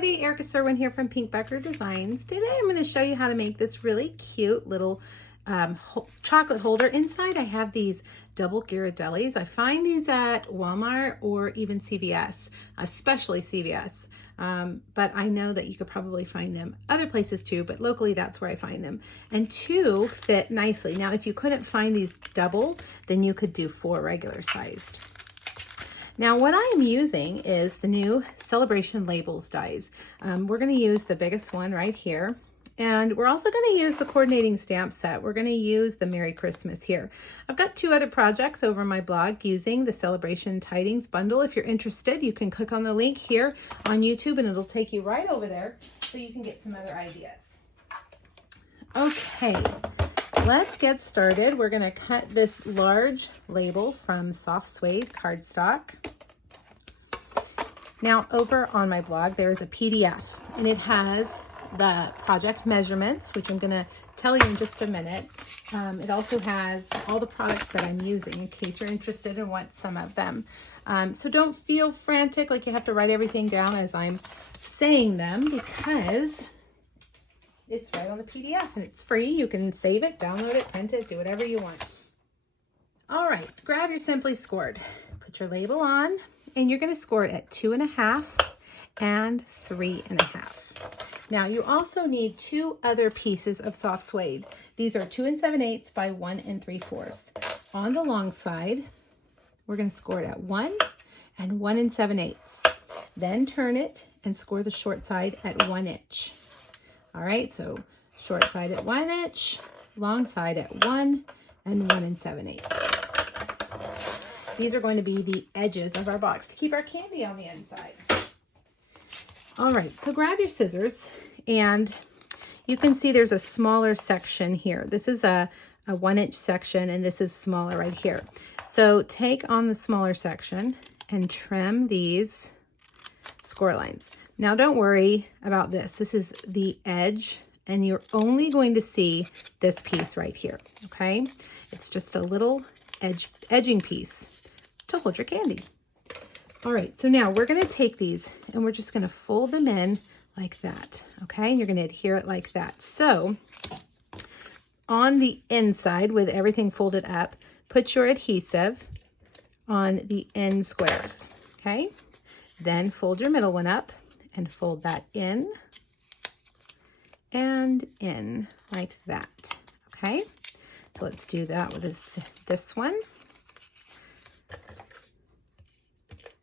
everybody, Erica Serwin here from Pinkbucker Designs. Today I'm going to show you how to make this really cute little chocolate holder. Inside I have these double Ghirardellis. I find these at Walmart or even CVS, especially CVS. But I know that you could probably find them other places too, but locally that's where I find them. And 2 fit nicely. Now if you couldn't find these double, then you could do 4 regular sized. Now what I'm using is the new Celebration Labels dies. We're going to use the biggest one right here. And we're also going to use the coordinating stamp set. We're going to use the Merry Christmas here. I've got 2 other projects over my blog using the Celebration Tidings bundle. If you're interested, you can click on the link here on YouTube and it'll take you right over there so you can get some other ideas. Okay, let's get started. We're going to cut this large label from soft suede cardstock. Now over on my blog, there's a PDF and it has the project measurements, which I'm going to tell you in just a minute. It also has all the products that I'm using in case you're interested and want some of them. So don't feel frantic like you have to write everything down as I'm saying them, because it's right on the PDF and it's free. You can save it, download it, print it, do whatever you want. All right, grab your Simply Scored. Put your label on and you're going to score it at 2.5 and 3.5. Now you also need 2 other pieces of soft suede. These are 2 7/8 by 1 3/4. On the long side, we're going to score it at 1 and 1 7/8. Then turn it and score the short side at 1 inch. All right, so short side at 1 inch, long side at 1 and 1 7/8. These are going to be the edges of our box to keep our candy on the inside. All right, so grab your scissors and you can see there's a smaller section here. This is a 1 inch section and this is smaller right here. So take on the smaller section and trim these score lines. Now don't worry about this. This is the edge and you're only going to see this piece right here, okay? It's just a little edging piece to hold your candy. All right, so now we're going to take these and we're just going to fold them in like that, okay? And you're going to adhere it like that. So on the inside with everything folded up, put your adhesive on the end squares, okay? Then fold your middle one up and fold that in and in like that, okay? So let's do that with this one.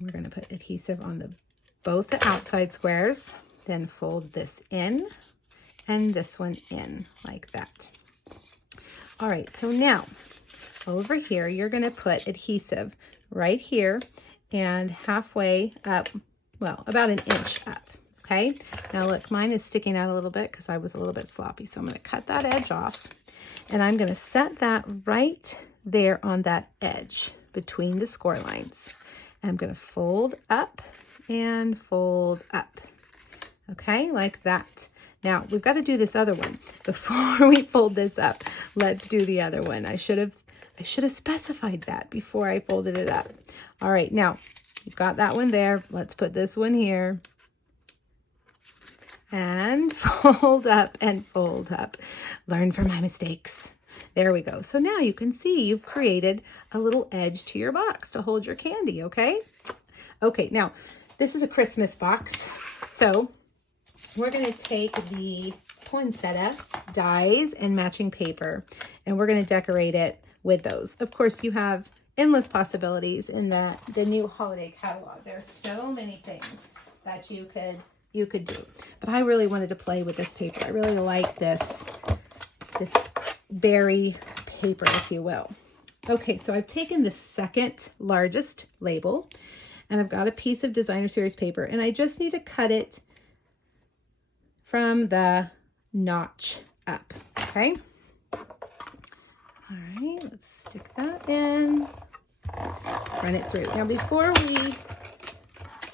We're going to put adhesive on both the outside squares, then fold this in and this one in like that. All right, so now over here, you're going to put adhesive right here and halfway up, well, about 1 inch up, okay? Now look, mine is sticking out a little bit because I was a little bit sloppy, so I'm going to cut that edge off and I'm going to set that right there on that edge between the score lines. I'm going to fold up and fold up, okay, like that. Now we've got to do this other one before we fold this up. Let's do the other one. I should have specified that before I folded it up. All right, now you've got that one there. Let's put this one here and fold up and fold up. Learn from my mistakes. There we go. So now you can see you've created a little edge to your box to hold your candy, okay? Okay, now this is a Christmas box. So we're going to take the poinsettia dies and matching paper and we're going to decorate it with those. Of course, you have endless possibilities in the new holiday catalog. There are so many things that you could do. But I really wanted to play with this paper. I really like this berry paper, if you will. Okay, so I've taken the second largest label and I've got a piece of Designer Series paper and I just need to cut it from the notch up, okay? All right, let's stick that in, run it through. Now before we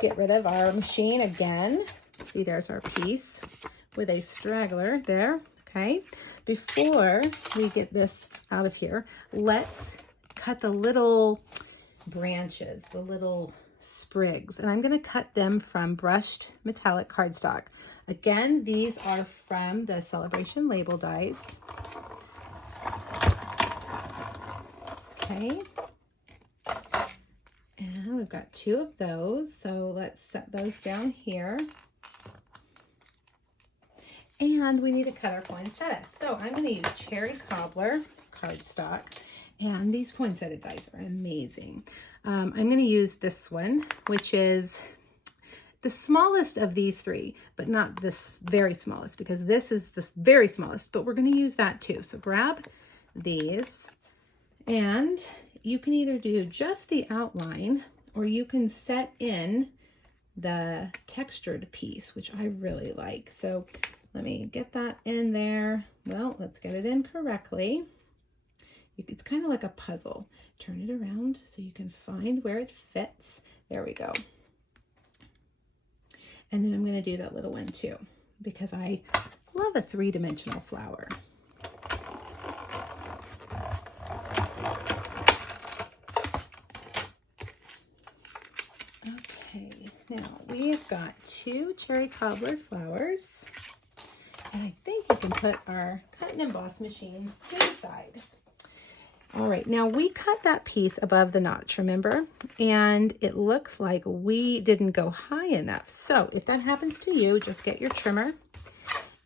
get rid of our machine again, see there's our piece with a straggler there, okay? Before we get this out of here, let's cut the little branches, the little sprigs, and I'm going to cut them from brushed metallic cardstock. Again, these are from the Celebration Label dies. Okay. And we've got 2 of those, so let's set those down here. And we need to cut our poinsettias. So I'm going to use Cherry Cobbler cardstock, and these poinsettia dies are amazing. I'm going to use this one, which is the smallest of these 3, but not this very smallest, because this is the very smallest, but we're going to use that too. So grab these, and you can either do just the outline, or you can set in the textured piece, which I really like. So let me get that in there. Well, let's get it in correctly. It's kind of like a puzzle. Turn it around so you can find where it fits. There we go. And then I'm going to do that little one too, because I love a 3-dimensional flower. Okay, now we've got 2 Cherry Cobbler flowers. And I think we can put our cut and emboss machine to the side. All right, now we cut that piece above the notch, remember? And it looks like we didn't go high enough. So if that happens to you, just get your trimmer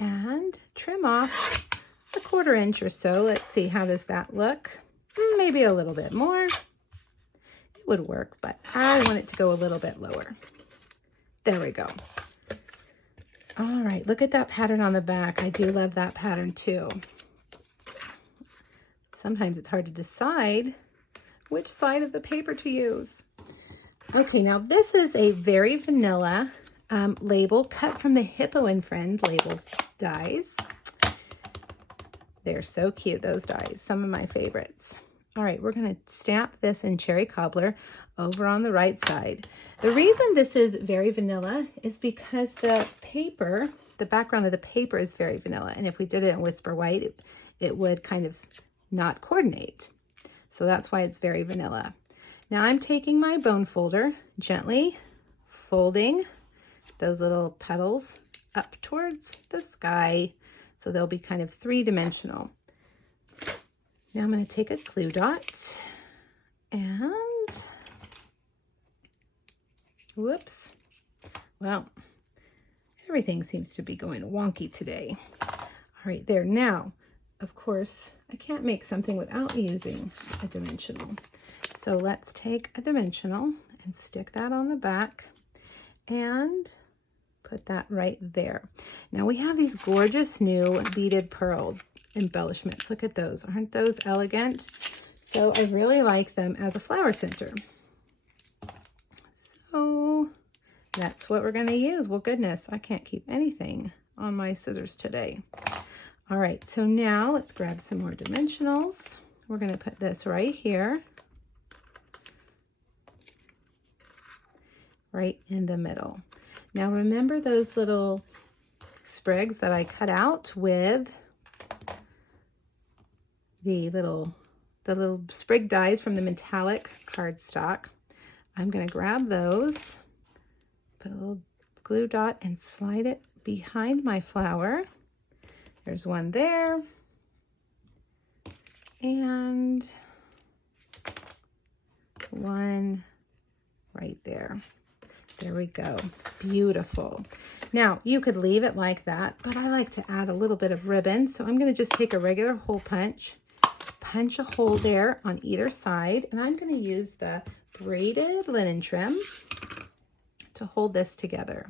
and trim off a 1/4 inch or so. Let's see, how does that look? Maybe a little bit more. It would work, but I want it to go a little bit lower. There we go. All right, look at that pattern on the back. I do love that pattern too. Sometimes it's hard to decide which side of the paper to use. Okay, now this is a very vanilla label cut from the Hippo and Friend labels dies. They're so cute, those dies, some of my favorites. All right, we're going to stamp this in Cherry Cobbler over on the right side. The reason this is very vanilla is because the paper, the background of the paper is very vanilla. And if we did it in Whisper White, it would kind of not coordinate. So that's why it's very vanilla. Now I'm taking my bone folder, gently folding those little petals up towards the sky, so they'll be kind of 3-dimensional. Now I'm going to take a glue dot and, whoops, well, everything seems to be going wonky today. All right, there. Now, of course, I can't make something without using a dimensional. So let's take a dimensional and stick that on the back and put that right there. Now we have these gorgeous new beaded pearl embellishments. Look at those. Aren't those elegant? So I really like them as a flower center. So that's what we're going to use. Well, goodness, I can't keep anything on my scissors today. All right, so now let's grab some more dimensionals. We're going to put this right here, right in the middle. Now remember those little sprigs that I cut out with the little sprig dies from the metallic cardstock? I'm going to grab those, put a little glue dot and slide it behind my flower. There's one there, and one right there. There we go. Beautiful. Now, you could leave it like that, but I like to add a little bit of ribbon. So I'm going to just take a regular hole punch a hole there on either side, and I'm going to use the braided linen trim to hold this together.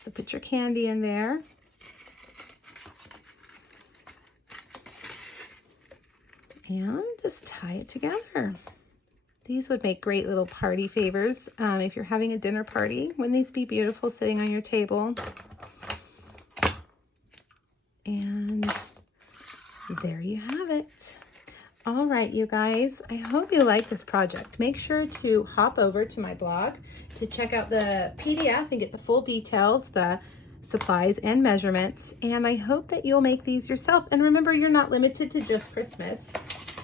So put your candy in there. And just tie it together. These would make great little party favors. If you're having a dinner party, wouldn't these be beautiful sitting on your table? And there you have it. All right, you guys, I hope you like this project. Make sure to hop over to my blog to check out the PDF and get the full details, the supplies and measurements. And I hope that you'll make these yourself. And remember, you're not limited to just Christmas.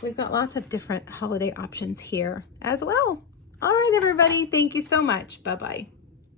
We've got lots of different holiday options here as well. All right, everybody. Thank you so much. Bye-bye.